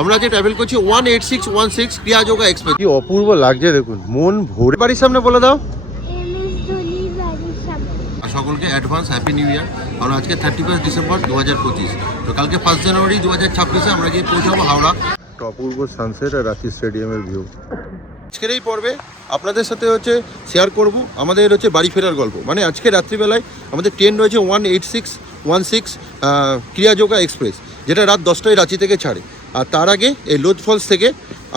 আমরা যে ট্রাভেল করছি 18616 ক্রিয়া যোগা এক্সপ্রেস। কি অপূর্ব লাগছে দেখুন, মন ভরে। বাড়ির সামনে বলে দাও। সকলকে অ্যাডভান্স হ্যাপি নিউ ইয়ার। কারণ আজকে 31 ডিসেম্বর 2025, তো কালকে 1 জানুয়ারি 2026 আমরা গিয়ে পৌঁছাবো হাওড়া। অপূর্ব সানসেট আর রাঁচি স্টেডিয়ামের ভিউ। আজকের এই পর্বে আপনাদের সাথে শেয়ার করব আমাদের বাড়ি ফেরার গল্প। মানে আজকে রাত্রিবেলায় আমাদের ট্রেন রয়েছে 18616 ক্রিয়া যোগা এক্সপ্রেস, যেটা রাত 10টায় রাঁচি থেকে ছাড়ে। আর তার আগে এই লোধ ফলস থেকে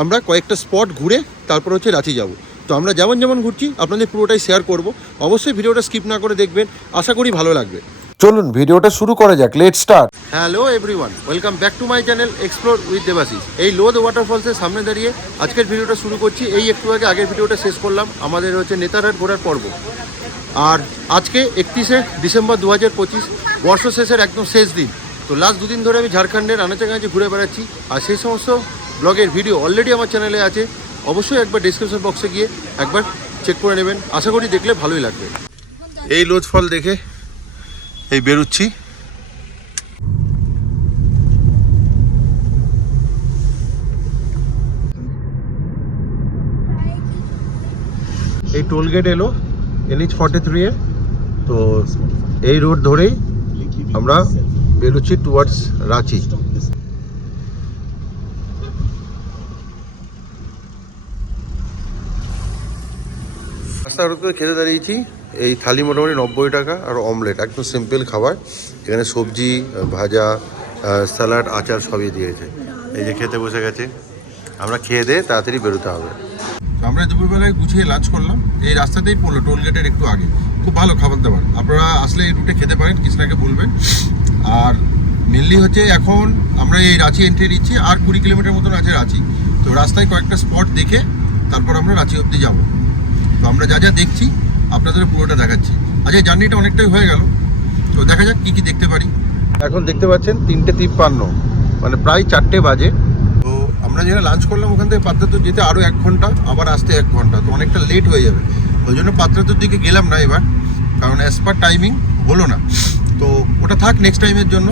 আমরা কয়েকটা স্পট ঘুরে তারপর রাঁচি যাব। তো আমরা যেমন ঘুরছি আপনাদের পুরোটাই শেয়ার করব। অবশ্যই ভিডিওটা স্কিপ না করে দেখবেন, আশা করি ভালো লাগবে। চলুন ভিডিওটা শুরু করা যাক, let's start. Hello everyone, welcome back to my channel explore with Debashis. এই লোধ ওয়াটারফলসের সামনে দাঁড়িয়ে আজকের ভিডিওটা শুরু করছি। এই একটু আগে আগের ভিডিওটা শেষ করলাম, আমাদের নেতারহাট ঘোরার পর্ব। আর আজকে 31শে ডিসেম্বর 2025, বর্ষ শেষের একদম শেষ দিন। তো লাস্ট দুদিন ধরে আমি ঝাড়খণ্ডের আনাচে ঘুরে বেড়াচ্ছি। আর সেই সমস্ত ব্লগের ভিডিও অলরেডি আমার চ্যানেলে আছে, অবশ্যই একবার ডিসক্রিপশন বক্সে গিয়ে একবার চেক করে নেবেন। আশা করি দেখলে ভালোই লাগবে। এই লোধ ফল দেখে এই বেরোচ্ছি। এই টোলগেট এলো NH 43 এ। তো এই রোড ধরেই আমরা বেরোচ্ছি টুয়ার্ডস রাঁচি। রাস্তা করে খেতে দাঁড়িয়েছি। এই থালি মোটামুটি 90 টাকা, আর অমলেট, একদম সিম্পল খাবার। এখানে সবজি, ভাজা, স্যালাড, আচার সবই দিয়েছে। এই যে খেতে বসে গেছে, আমরা খেয়ে দিয়ে তাড়াতাড়ি বেরোতে হবে। তো আমরা দুপুরবেলায় গুছিয়ে লাঞ্চ করলাম। এই রাস্তাতেই পড়লো, টোল গেটের একটু আগে। খুব ভালো খাবার দাবার, আপনারা আসলে এই রুটে খেতে পারেন, কৃষ্ণাকে বলবেন। আর মেনলি এখন আমরা এই রাঁচি এন্ট্রি দিচ্ছি, আর 20 কিলোমিটার মতন আছে রাঁচি। তো রাস্তায় কয়েকটা স্পট দেখে তারপর আমরা রাঁচি অবধি যাব। তো আমরা যা যা দেখছি আপনাদের পুরোটা দেখাচ্ছি। আজ এই জার্নিটা অনেকটাই হয়ে গেল, তো দেখা যাক কী দেখতে পারি। এখন দেখতে পাচ্ছেন 3:53, মানে প্রায় 4টে বাজে। তো আমরা যেখানে লাঞ্চ করলাম ওখান থেকে পাত্রাতুর যেতে আরও 1 ঘন্টা, আবার আসতে 1 ঘন্টা, তো অনেকটা লেট হয়ে যাবে। ওই জন্য পাত্রাতুর দিকে গেলাম না এবার, কারণ অ্যাজ পার টাইমিং হলো না। তো ওটা থাক নেক্সট টাইমের জন্য।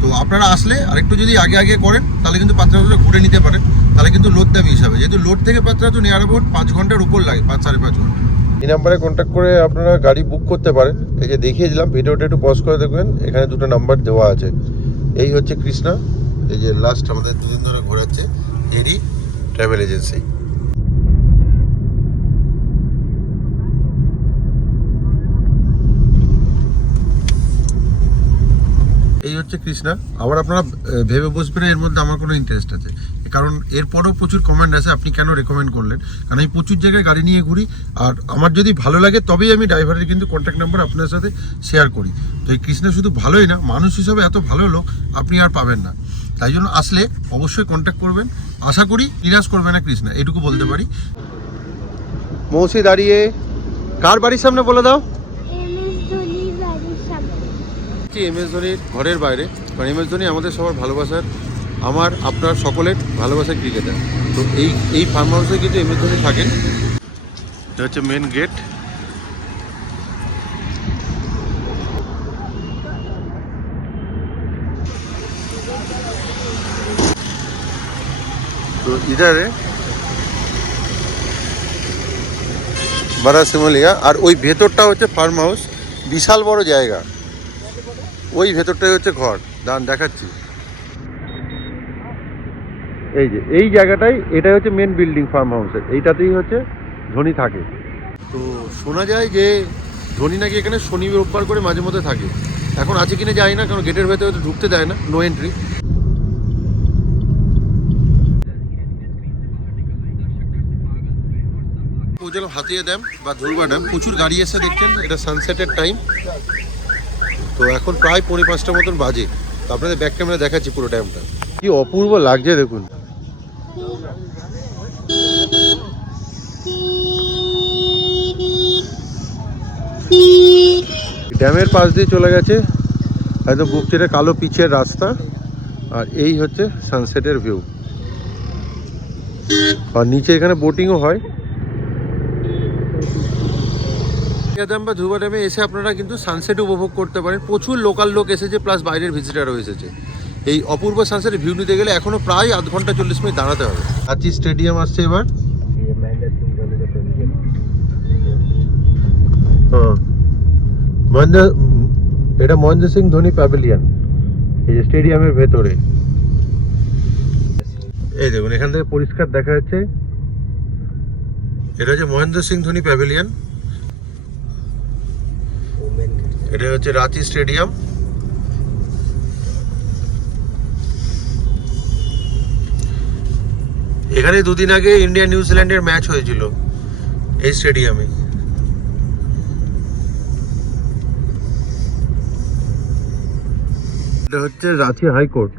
তো আপনারা আসলে আরেকটু যদি আগে করেন তাহলে কিন্তু পাত্রাতুরে ঘুরে নিতে পারেন, তাহলে কিন্তু লোডটা মিস হবে। যেহেতু লোড থেকে পাত্রাতুর নিয়ার অ্যাবাউট 5 ঘন্টার উপর লাগে, 5-5.5 ঘন্টা। এই নাম্বারে কন্ট্যাক্ট করে আপনারা গাড়ি বুক করতে পারেন। এই যে দেখিয়ে দিলাম, ভিডিওটা একটু পজ করে দেখবেন, এখানে 2টা নাম্বার দেওয়া আছে। এই হচ্ছে কৃষ্ণা, এই যে লাস্ট আমাদের 2 দিন ধরে ঘোরাচ্ছে, এরই ট্রাভেল এজেন্সি। এই হচ্ছে কৃষ্ণা। আবার আপনারা ভেবে বসবেন এর মধ্যে আমার কোনো ইন্টারেস্ট আছে, কারণ এরপরও প্রচুর কমেন্ট আছে আপনি কেন রেকমেন্ড করলেন। কারণ আমি প্রচুর জায়গায় গাড়ি নিয়ে ঘুরি, আর আমার যদি ভালো লাগে তবেই আমি ড্রাইভারের কিন্তু কন্ট্যাক্ট নাম্বার আপনার সাথে শেয়ার করি। তো এই কৃষ্ণা শুধু ভালোই না, মানুষ হিসাবে এত ভালো লোক আপনি আর পাবেন না। তাই জন্য আসলে অবশ্যই কন্ট্যাক্ট করবেন, আশা করি নিরাশ করবে না কৃষ্ণা, এটুকু বলতে পারি। মৌসি দাঁড়িয়ে, কার বাড়ির সামনে বলে দাও? MS ধোনির ঘরের বাইরে, কারণ MS ধোনি আমাদের সবার ভালোবাসার, আমার আপনার সকলের ভালোবাসার ক্রিকেটার। তো এই ফার্ম হাউসে কিন্তু MS ধোনি থাকেন। এটা হচ্ছে মেন গেট। তো ইধারে বারা সিমলিয়া, আর ওই ভেতরটা হচ্ছে ফার্ম হাউস, বিশাল বড় জায়গা। ওই ভেতরটাই হচ্ছে ঘর, দান দেখাচ্ছি। এই যে এই জায়গাটাই, এটাই হচ্ছে মেন বিল্ডিং ফার্ম হাউসের, এইটাতেই হচ্ছে ধোনি থাকে। তো শোনা যায় যে ধোনি নাকি এখানে শনি রোববার করে মাঝে মধ্যে থাকে। এখন আছে কিনা জানি না, কারণ গেটের ভেতরে ঢুকতে দেয় না, নো এন্ট্রি। পৌঁছলাম হাতিয়া ড্যাম বা ধুলবা ড্যাম। প্রচুর গাড়ি এসে দেখছেন, এটা সানসেটের টাইম। তো এখন প্রায় 4:45 মতন বাজে। তো আপনাদের ব্যাক ক্যামেরা দেখাচ্ছি পুরো ড্যামটা, কি অপূর্ব লাগছে দেখুন। ড্যামের পাশ দিয়ে চলে গেছে একদম বুকচেরে কালো পিচের রাস্তা, আর এই হচ্ছে সানসেটের ভিউ। আর নিচে এখানে বোটিংও হয়। ড্যাম বা ধুবা ড্যামে এসে আপনারা কিন্তু সানসেট উপভোগ করতে পারেন। প্রচুর লোকাল লোক এসেছে, প্লাস বাইরের ভিজিটারও এসেছে। এই অপূর্ব সানসেটের ভিউ নিতে গেলে এখনো প্রায় আধ ঘন্টা 40 মিনিট দাঁড়াতে হবে। রাঁচি স্টেডিয়াম আসছে এবার। এটা মহেন্দ্র সিং ধোনি প্যাভিলিয়ন, এই যে স্টেডিয়ামের ভেতরে। এই দেখুন এখান থেকে পরিষ্কার দেখা যাচ্ছে, এটা হচ্ছে মহেন্দ্র সিং ধোনি প্যাভিলিয়ন, এটা হচ্ছে রাঁচি স্টেডিয়াম। এখানে দুদিন আগে ইন্ডিয়া নিউজিল্যান্ডের ম্যাচ হয়েছিল এই স্টেডিয়ামে। এটা হচ্ছে রাঁচি হাইকোর্ট।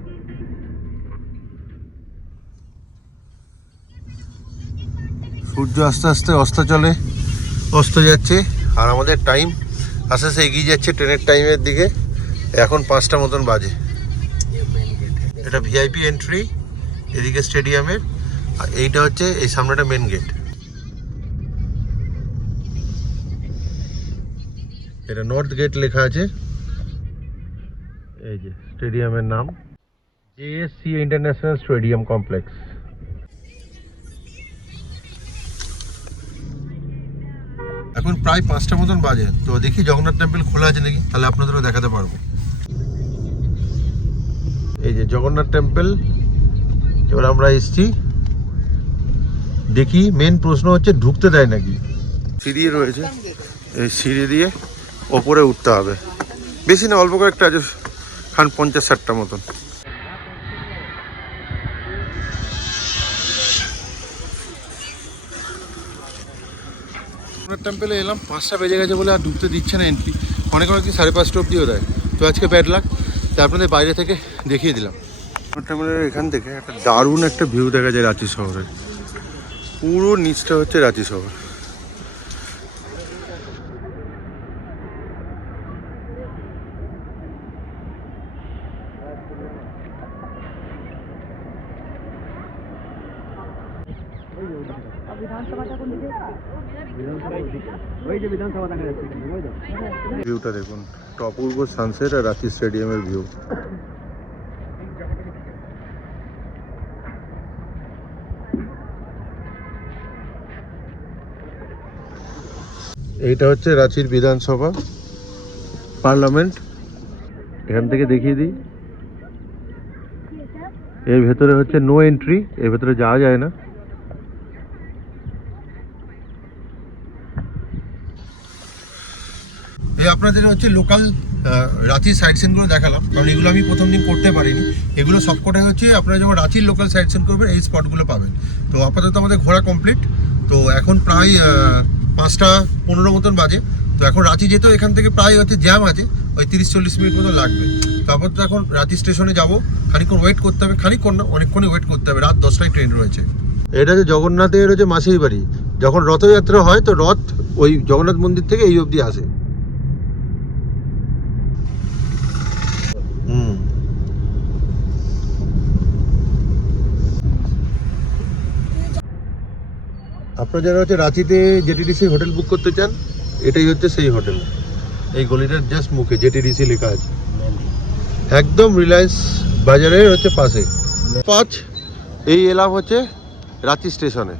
সূর্য আস্তে আস্তে অস্ত যাচ্ছে, আর আমাদের টাইম আস্তে আস্তে এগিয়ে যাচ্ছে ট্রেনের টাইমের দিকে। এখন 5টা মতন বাজে। এটা ভিআইপি এন্ট্রি এদিকে স্টেডিয়ামের, আর এইটা হচ্ছে এই সামনেটা মেন গেট। এটা নর্থ গেট লেখা আছে, এই যে স্টেডিয়ামের নাম JSC ইন্টারন্যাশনাল স্টেডিয়াম কমপ্লেক্স। এখন প্রায় 5টা মতন বাজে, তো দেখি জগন্নাথ টেম্পল খোলা আছে নাকি, তাহলে আপনাদেরও দেখাতে পারবো। এই যে জগন্নাথ টেম্পল, এবার আমরা এসছি। দেখি মেন প্রশ্ন হচ্ছে ঢুকতে দেয় নাকি। সিঁড়ি রয়েছে, এই সিঁড়ি দিয়ে ওপরে উঠতে হবে, বেশি না অল্প কয়েকটা আছে, 50-60টা মতন। টেম্পলে এলাম, 5টা বেজে গেছে বলে আর ঢুকতে দিচ্ছে না এন্ট্রি। অনেক 5:30 অবধিও দেয়, তো আজকে ব্যাড লাক, তাই আপনাদের বাইরে থেকে দেখিয়ে দিলাম। টেম্পলের এখান থেকে একটা দারুণ একটা ভিউ দেখা যায় রাঁচি শহরের। পুরো নিচটা হচ্ছে রাঁচি শহর। ভিউটা দেখুন, অপূর্ব সানসেট আর রাঁচি স্টেডিয়ামের ভিউ। এইটা হচ্ছে রাঁচির বিধানসভা পার্লামেন্ট। এখান থেকে দেখিয়ে দিই, এর ভেতরে হচ্ছে নো এন্ট্রি, এর ভেতরে যাওয়া যায় না। এই আপনাদের হচ্ছে লোকাল রাঁচি সাইট সিনগুলো দেখালাম, কারণ এগুলো আমি প্রথম দিন করতে পারিনি। এগুলো সবকটাই হচ্ছে আপনারা যখন রাঁচির লোকাল সাইট সিন করবেন এই স্পটগুলো পাবেন। তো আপাতত আমাদের ঘোরা কমপ্লিট। তো এখন প্রায় 5:15 মতন বাজে। তো এখন রাঁচি যেতেও এখান থেকে প্রায় হচ্ছে জ্যাম আছে, ওই 30-40 মিনিট মতো লাগবে। তো আপাতত এখন রাঁচি স্টেশনে যাবো, খানিকক্ষণ ওয়েট করতে হবে, খানিকক্ষণ না অনেকক্ষণই ওয়েট করতে হবে, রাত 10টায় ট্রেন রয়েছে। এটা হচ্ছে জগন্নাথের হচ্ছে মাসির বাড়ি। যখন রথযাত্রা হয় তো রথ ওই জগন্নাথ মন্দির থেকে এই অবধি আসে। আপনারা যারা হচ্ছে রাঁচিতে জেটিডিসি হোটেল বুক করতে চান, এটাই হচ্ছে সেই হোটেল। এই গলিটার জাস্ট মুখে জেটিডিসি লেখা আছে, একদম রিলায়েন্স বাজারের হচ্ছে পাশে। 5 এই এলাম হচ্ছে রাঁচি স্টেশনে,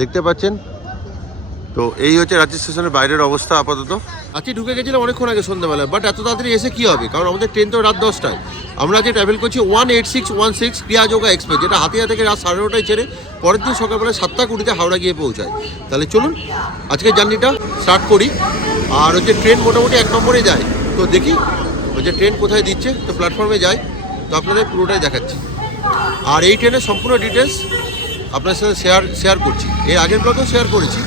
দেখতে পাচ্ছেন। তো এই হচ্ছে রাঁচি স্টেশনের বাইরের অবস্থা আপাতত। রাঁচি ঢুকে গেছিলাম অনেকক্ষণ আগে সন্ধ্যাবেলায়, বাট এত তাড়াতাড়ি এসে কী হবে, কারণ আমাদের ট্রেন তো রাত 10টায়। আমরা যে ট্রাভেল করছি 18616 ক্রিয়াযোগা এক্সপ্রেস, যেটা হাতিয়া থেকে রাত 9:30টায় ছেড়ে পরের দিন সকালবেলা 7:20 হাওড়া গিয়ে পৌঁছায়। তাহলে চলুন আজকের জার্নিটা স্টার্ট করি। আর হচ্ছে ট্রেন মোটামুটি 1 নম্বরে যায়, তো দেখি হচ্ছে ট্রেন কোথায় দিচ্ছে। তো প্ল্যাটফর্মে যাই, তো আপনাদের পুরোটাই দেখাচ্ছি। আর এই ট্রেনের সম্পূর্ণ ডিটেলস আপনার সাথে শেয়ার করছি, এর আগের ব্লগেও শেয়ার করেছি।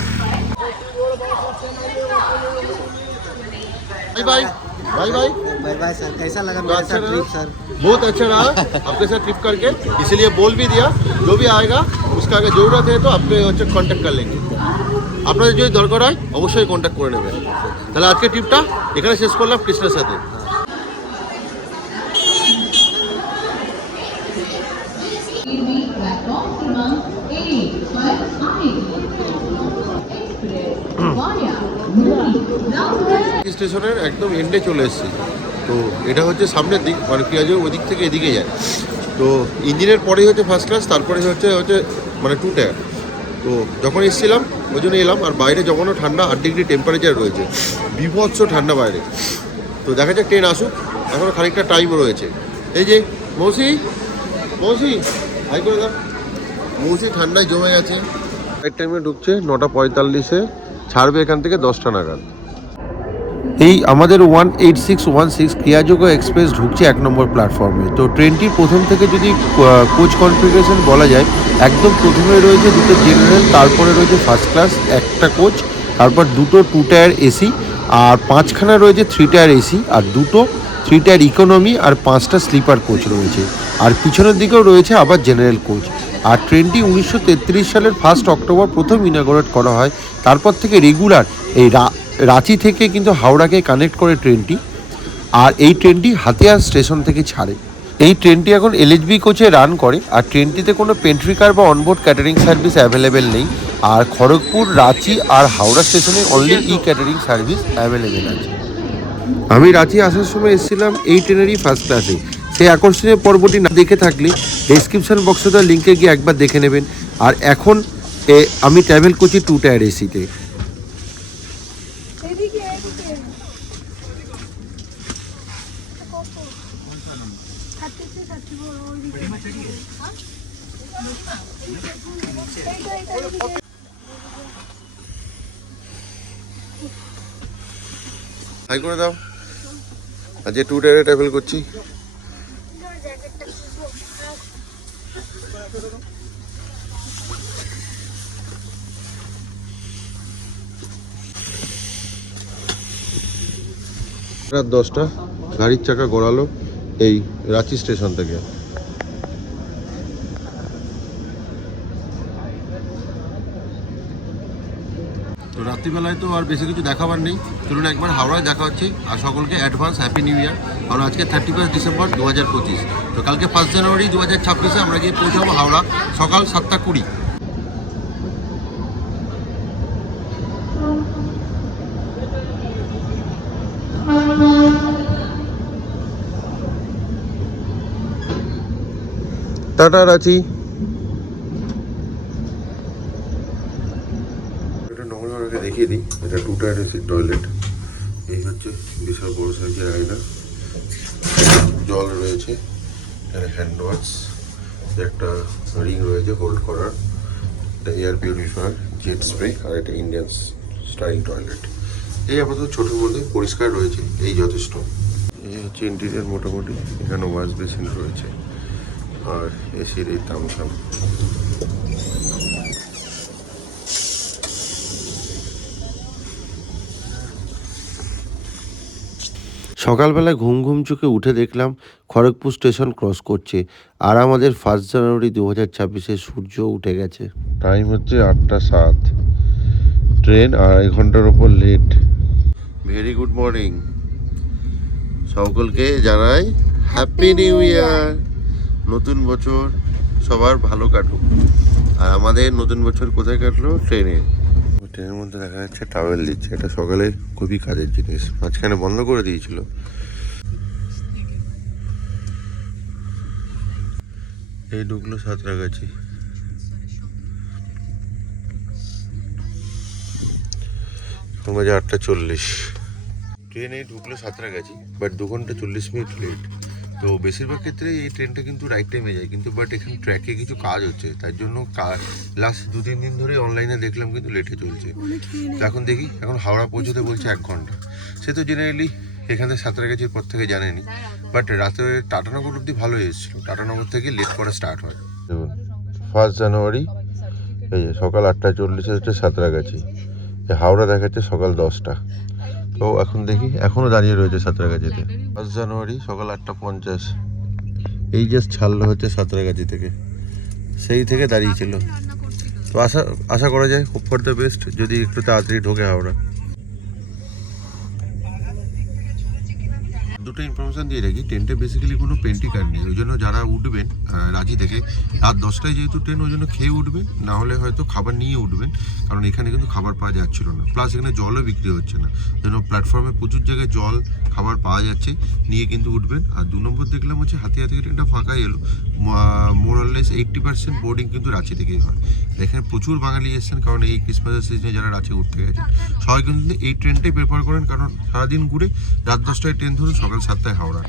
Bye bye bye bye bye bye sir, कैसा लगा मेरा ट्रिप सर? बहुत अच्छा रहा आपके साथ ट्रिप करके, इसलिए बोल भी दिया जो भी आएगा उसका अगर ज़रूरत है तो आपके হচ্ছে কন্ট্যাক্ট कर लेंगे। আপনাদের যদি দরকার হয় অবশ্যই কন্ট্যাক্ট করে নেবেন। তাহলে আজকে ট্রিপটা এখানে শেষ করলাম কৃষ্ণের সাথে। স্টেশনের একদম এন্ডে চলে এসেছি। তো এটা হচ্ছে সামনের দিক, মানে পেঁয়াজের ওই দিক থেকে এদিকে যায়। তো ইঞ্জিনের পরেই হচ্ছে ফার্স্ট ক্লাস, তারপরে হচ্ছে মানে 2 টায়ার। তো যখন এসেছিলাম ওই জন্য এলাম, আর বাইরে যখনও ঠান্ডা 8 ডিগ্রি টেম্পারেচার রয়েছে, বিভৎস ঠান্ডা বাইরে। তো দেখা যাক ট্রেন আসুক, এখনও খানিকটা টাইম রয়েছে। এই যে মৌসি হাই করে দাও। মৌসি ঠান্ডায় জমে গেছে। রাইট টাইমে ঢুকছে 9:45-এ, ছাড়বে এখান থেকে 10টা নাগাদ। এই আমাদের 18616 ক্রিয়াযোগ্য এক্সপ্রেস ঢুকছে 1 নম্বর প্ল্যাটফর্মে। তো ট্রেনটির প্রথম থেকে যদি কোচ কনফিগারেশন বলা যায়, একদম প্রথমে রয়েছে 2টো জেনারেল, তারপরে রয়েছে ফার্স্ট ক্লাস একটা কোচ, তারপর 2টো 2 টায়ার এসি, আর 5খানা রয়েছে 3 টায়ার এসি, আর 2টো 3 টায়ার ইকোনমি, আর 5টা স্লিপার কোচ রয়েছে। আর পিছনের দিকেও রয়েছে আবার জেনারেল কোচ। আর ট্রেনটি 1933 সালের 1 অক্টোবর প্রথম ইনঅগরেট করা হয়। তারপর থেকে রেগুলার এই রাঁচি থেকে কিন্তু হাওড়াকে কানেক্ট করে ট্রেনটি। আর এই ট্রেনটি হাতিয়া স্টেশন থেকে ছাড়ে। এই ট্রেনটি এখন এলএইচবি কোচে রান করে। আর ট্রেনটিতে কোনো পেন্ট্রি কার বা অনবোর্ড ক্যাটারিং সার্ভিস অ্যাভেলেবেল নেই। আর খড়গপুর, রাঁচি আর হাওড়া স্টেশনে অনলি ক্যাটারিং সার্ভিস অ্যাভেলেবেল আছে। আমি রাঁচি আসার সময় এসেছিলাম এই ট্রেনেরই ফার্স্ট ক্লাসে। সেই আকর্ষণীয় পর্বটি না দেখে থাকলে ডেসক্রিপশন বক্সে তার লিঙ্কে গিয়ে একবার দেখে নেবেন। আর এখন আমি ট্রাভেল করছি 2 টায়ার এসিতে। হাই করে দাও। আজ 2 টায়ারে ট্রাভেল করছি। রাত 10টা, গাড়ির চাকা গড়ালো এই রাঁচি স্টেশন থেকে। তো রাত্রিবেলায় তো আর বেশি কিছু দেখাবার নেই, চলুন একবার হাওড়ায় দেখা হচ্ছে। আর সকলকে অ্যাডভান্স হ্যাপি নিউ ইয়ার। কারণ আজকে 31 ডিসেম্বর 2025, তো কালকে 1 জানুয়ারি 2026-এ আমরা গিয়ে পৌঁছাবো হাওড়া সকাল 7:20। টাটা রাঁচি। এটা নগরকে দেখিয়ে দিই, এটা 2 টায়ার এসি টয়লেট। এই হচ্ছে বিশাল বড় সাইজের আয়না, জল রয়েছে, এখানে হ্যান্ড ওয়াশ, একটা রিং রয়েছে হোল্ড করার, একটা এয়ার পিউরিফায়ার, জেট স্প্রে, আর একটা ইন্ডিয়ান স্টাইল টয়লেট। এই আপাতত ছোটোর মধ্যে পরিষ্কার রয়েছে, এই যথেষ্ট। এই হচ্ছে ইন্টেরিয়ার মোটামুটি। এখানে ওয়াশ বেসিন রয়েছে আর এসির এই তামসাম। সকালবেলা ঘুম চোখে উঠে দেখলাম খড়গপুর স্টেশন ক্রস করছে। আর আমাদের 1 জানুয়ারি 2026-এ সূর্য উঠে গেছে। টাইম হচ্ছে 8:07, ট্রেন 2.5 ঘন্টার ওপর লেট। ভেরি গুড মর্নিং সকলকে, জানাই হ্যাপি নিউ ইয়ার। নতুন বছর সবার ভালো কাটুক। আর আমাদের নতুন বছর কোথায় কাটলো? ট্রেনে। ট্রেনের মধ্যে দেখা যাচ্ছে টাওয়েল দিচ্ছে, এটা সকালে খুবই কাজের জিনিস, মাঝখানে বন্ধ করে দিয়েছিল। এই ঢুকলো সাঁতরাগাছি। এখন বাজে 8:40। ট্রেনে ঢুকলো সাঁতরাগাছি, বাট 2 ঘন্টা 40 মিনিট লেট। তো বেশিরভাগ ক্ষেত্রে এই ট্রেনটা কিন্তু রাইট টাইমে যায়, কিন্তু বাট এখানে ট্র্যাকে কিছু কাজ হচ্ছে, তার জন্য লাস্ট 2-3 দিন ধরে অনলাইনে দেখলাম কিন্তু লেটে চলছে। তো এখন দেখি, এখন হাওড়া পৌঁছতে বলছে 1 ঘন্টা। সে তো জেনারেলি এখান থেকে সাঁতরাগাছির পর থেকে জানেনি, বাট রাতে টাটানগর অব্দি ভালো এসেছিলো, টাটানগর থেকে লেট করা স্টার্ট হয়। দেখুন 1 জানুয়ারি এই যে সকাল 8:40 হচ্ছে সাঁতরাগাছি, হাওড়া দেখাচ্ছে সকাল 10টা। তো এখন দেখি, এখনও দাঁড়িয়ে রয়েছে সাঁতরাগাছিতে। 1 জানুয়ারি সকাল 8:50, এই জাস্ট ছাড়লো হচ্ছে সাঁতরাগাছি থেকে, সেই থেকে দাঁড়িয়েছিল। তো আশা করা যায় হোপ ফর দ্য বেস্ট, যদি একটু তাড়াতাড়ি ঢোকে হাওড়া। 2 দুটো ইনফরমেশান দিয়ে রাখি, ট্রেনটা বেসিক্যালি কোনো পেন্টিকার নেই, ওই জন্য যারা উঠবেন রাঁচি থেকে রাত 10টায় যেহেতু ট্রেন, ওই জন্য খেয়ে উঠবেন, না হলে হয়তো খাবার নিয়ে উঠবেন, কারণ এখানে কিন্তু খাবার পাওয়া যাচ্ছিল না, প্লাস এখানে জলও বিক্রি হচ্ছে না, যেন প্ল্যাটফর্মে প্রচুর জায়গায় জল খাবার পাওয়া যাচ্ছে, নিয়ে কিন্তু উঠবেন। আর 2 নম্বর দেখলাম হচ্ছে হাতিয়া থেকে ট্রেনটা ফাঁকাই এলো, মোরাললেস 80% বোর্ডিং কিন্তু রাঁচি থেকেই হয়। এখানে প্রচুর বাঙালি এসেছেন, কারণ এই ক্রিসমাসের সিজনে যারা রাঁচি উঠতে গেছেন সবাই কিন্তু এই ট্রেনটাই প্রেফার করেন, কারণ সারাদিন ঘুরে রাত 10টায় ট্রেন ধরুন, সকাল 7টায় হাওড়া।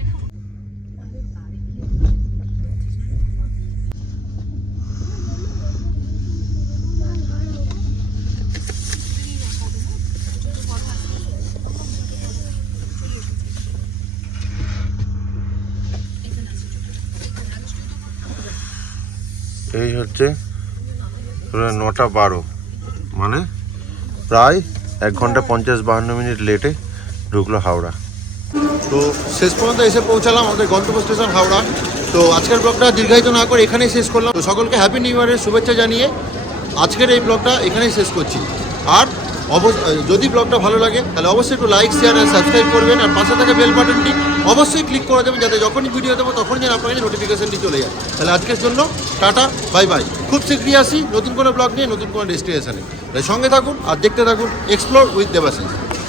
এই হচ্ছে 9:12, মানে প্রায় 1 ঘন্টা 50-52 মিনিট লেটে ঢুকলো হাওড়া। তো শেষ পর্যন্ত এসে পৌঁছালাম আমাদের গন্তব্য স্টেশন হাওড়া। তো আজকের ব্লগটা দীর্ঘায়িত না করে এখানেই শেষ করলাম। তো সকলকে হ্যাপি নিউ ইয়ারের শুভেচ্ছা জানিয়ে আজকের এই ব্লগটা এখানেই শেষ করছি। আর যদি ব্লগটা ভালো লাগে তাহলে অবশ্যই একটু লাইক, শেয়ার আর সাবস্ক্রাইব করবেন, আর পাশে থাকা বেল বাটনটি অবশ্যই ক্লিক করে দেবেন, যাতে যখনই ভিডিও দেবো তখন যেন আপনার কাছে নোটিফিকেশনটি চলে যায়। তাহলে আজকের জন্য টাটা, বাই বাই। খুব শীঘ্রই আসি নতুন কোনো ব্লগ নিয়ে, নতুন কোনো ডেস্টিনেশনে। তাই সঙ্গে থাকুন আর দেখতে থাকুন এক্সপ্লোর উইথ দেবাশিস।